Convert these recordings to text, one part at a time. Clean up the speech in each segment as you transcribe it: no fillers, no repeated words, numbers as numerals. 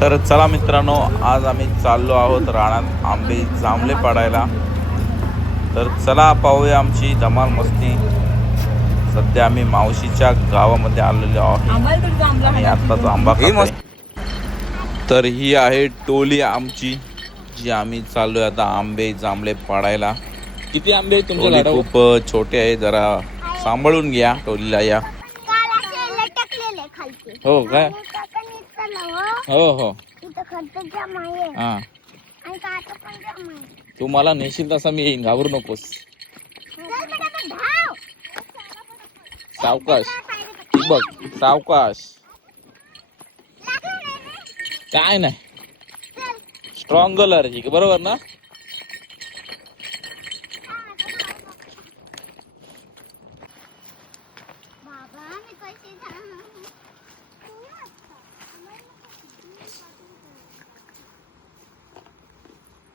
तर चला मित्रांनो, आज आम्ही चाललो आहोत रानात आंबे जांभळे पाडायला. तर चला पाहूया आमची धमाल मस्ती. सध्या आम्ही मावशीच्या गावामध्ये आलेलो आहोत आणि आत्ताच आंबा खातोय. तर ही आहे टोली आमची, जी आम्ही चाललोय आता आंबे जांभळे पाडायला. किती आंबे आहेत तुमच्या टोली झाडावर? खूप छोटे आहे, जरा सांभाळून घ्या टोलीला. या हो काय? हो हो हा. तू मला नेशील तसा मी येईन, घाबरू नकोस. सावकाश बघ, सावकाश. काय नाही, स्ट्रॉंग अलर्जी बरोबर ना?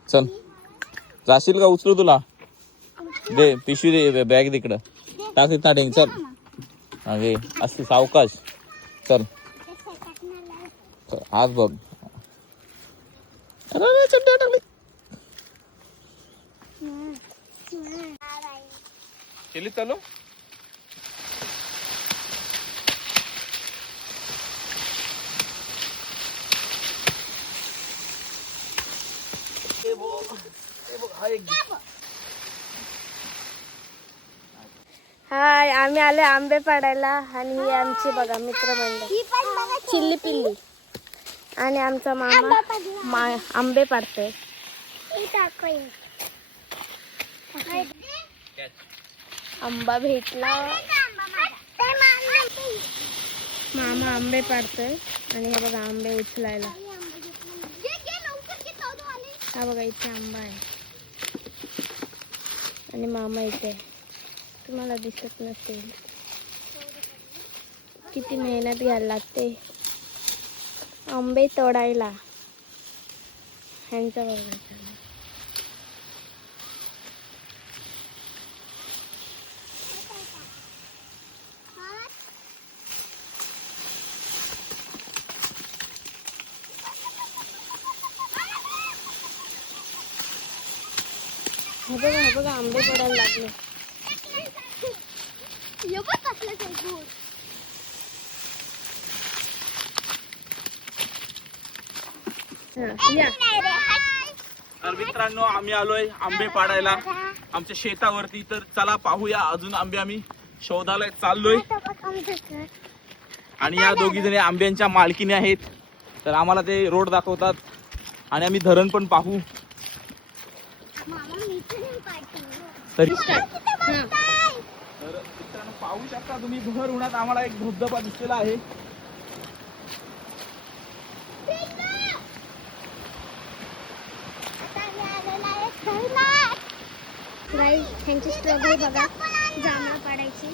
चल, जाशील का? उचलू तुला? दे पिशवी, दे बॅग तिकडं टाक, इथं ठेव. चल अगे असं सावकाश. चल आज बघ. अरे चड्डा टाकली. केली चालू. हाय, आम्ही आले आंबे पाडायला आणि ही आमची बघा मित्रमंडळ चिल्ली पिल्ली आणि आमचा मामा आंबे पाडतोय. आंबा भेटला, मामा आंबे पाडतोय आणि हे बघा आंबे उचलायला. हा बघा इथे आंबा आहे आणि मामा इथे. तुम्हाला दिसत नसेल किती मेहनत घ्यायला लागते आंबे तोडायला. ह्यांचा बघा हा बघा आंबे पडायला लागले. तर मित्रांनो, आम्ही आलोय आंबे पाडायला आमच्या शेतावरती. तर चला पाहूया, अजून आंबे आम्ही शोधायला चाललोय. आणि या दोघी जणी आंब्यांच्या मालकीने आहेत, तर आम्हाला ते रोड दाखवतात आणि आम्ही धरण पण पाहू. तर मित्रांनो पाहू शकता तुम्ही, भर उन्हात आम्हाला एक धबधबा दिसलेला आहे. ह्यांची स्ट्रगल बघा, जांभळं पाडायची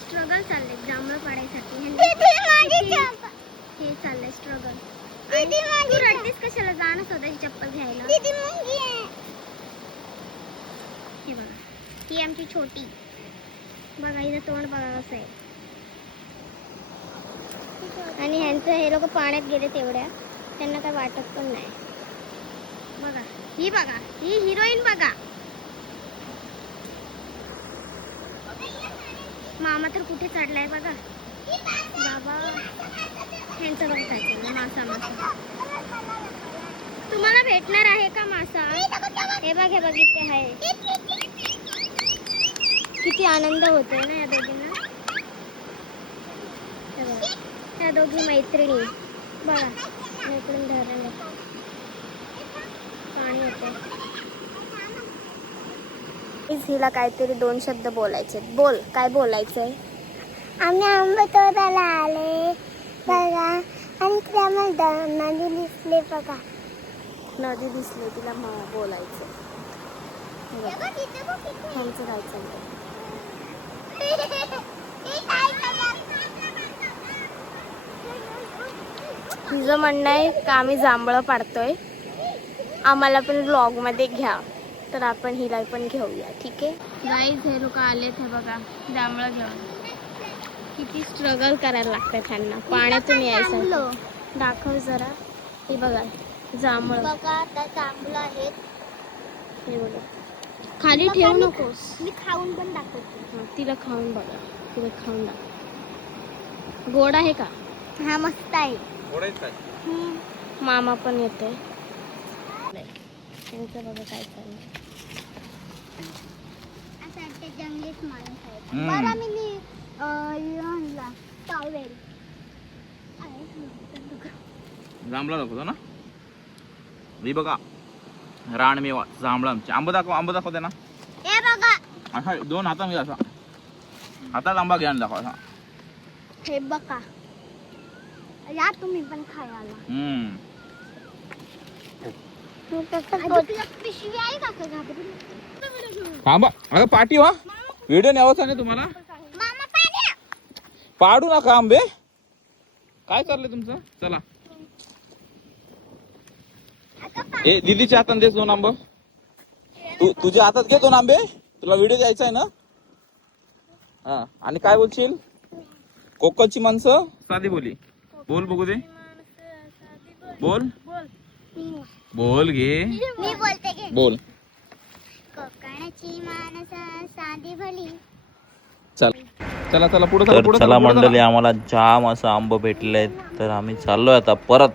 स्ट्रगल चाललंय. जांभळं पाडायसाठी हे चाललंय स्ट्रगल. तू रडतीस कशाला? जा ना स्वतःची चप्पल घ्यायला. हे बघा, ही आमची छोटी बघा, हिचं तोंड बघा कसं आहे. आणि ह्यांचं हे लोक पाण्यात गेले तेवढ्या, त्यांना काय वाटत पण नाही. बघा ही, बघा ही हिरोईन बघा. मामा तर कुठे चढलाय बघा. बाबा ह्यांचं बघ काय मासा. मासा तुम्हाला भेटणार आहे का मासा? हे बघ, हे बघितले आहे. किती आनंद होतोय ना या दोघींना. त्या दोघी मैत्रिणी बघा, इकडून धरण पाणी येते. हिला काहीतरी 2 शब्द बोलायचे. बोल, काय बोलायचंय? आम्ही आंबे तोडायला आले बघा, आणि त्यामध्ये नदी दिसले बघा. नदी दिसली तिला बोलायचं. ह्यांचं काय चाललंय? तुझं म्हणणं आहे का आम्ही जांभळं पाडतोय, आम्हाला पण व्लॉग मध्ये घ्या. तर आपण हिला पण घेऊया, ठीक आहे गाईज. हे लोक आलेत, हे बघा जांभळं घेऊन. किती स्ट्रगल करायला लागतं त्यांना पाण्यातून यायचं. दाखव जरा. हे बघा जांभळ बघा आता जांभळं आहेत. हे बघा खाली ठेवू नकोस. मी खाऊन पण दाखवते. हा, तिला खाऊन बघा. तिला खाऊन दाखव. गोड आहे का? हा मस्त आहे. मामा पण येतोय. त्यांचं बघा काय चाललंय. असं वाटतं जंगलीच माणूस आहे. हम्म. बरं मी आणला टॉवेल. जांभळा दाखवतो ना. ही बघा रान मेवा जांभळा आमचे. आंबा दाखव दे ना. हे बघा असा 2 हाता मी असा हातात आंबा घ्या आणि दाखवा असा. हे बघा या तुम्ही पण खायला. पिशवी आहे का घाबरून? थांबा अगं पाठी वा व्हिडिओ न्यावाचा नाही तुम्हाला. मामा पाणी. पाडू नका आंबे. काय चाललंय तुमचं. चला ए दीदीच्या हातात दे 2 आंबे. तुझ्या हातात घे 2 आंबे. तुला व्हिडिओ द्यायचा आहे ना. हा आणि काय बोलशील. कोकणची माणसं साधी बोली बोल बघू दे. बोल बोल घे. मी बोलते घे. बोल. कोकणाची माणसं साधी भली. चला पुढे तर चला मंडळी, आम्हाला जाम असं आंबे भेटले तर आम्ही चाललोय आता परत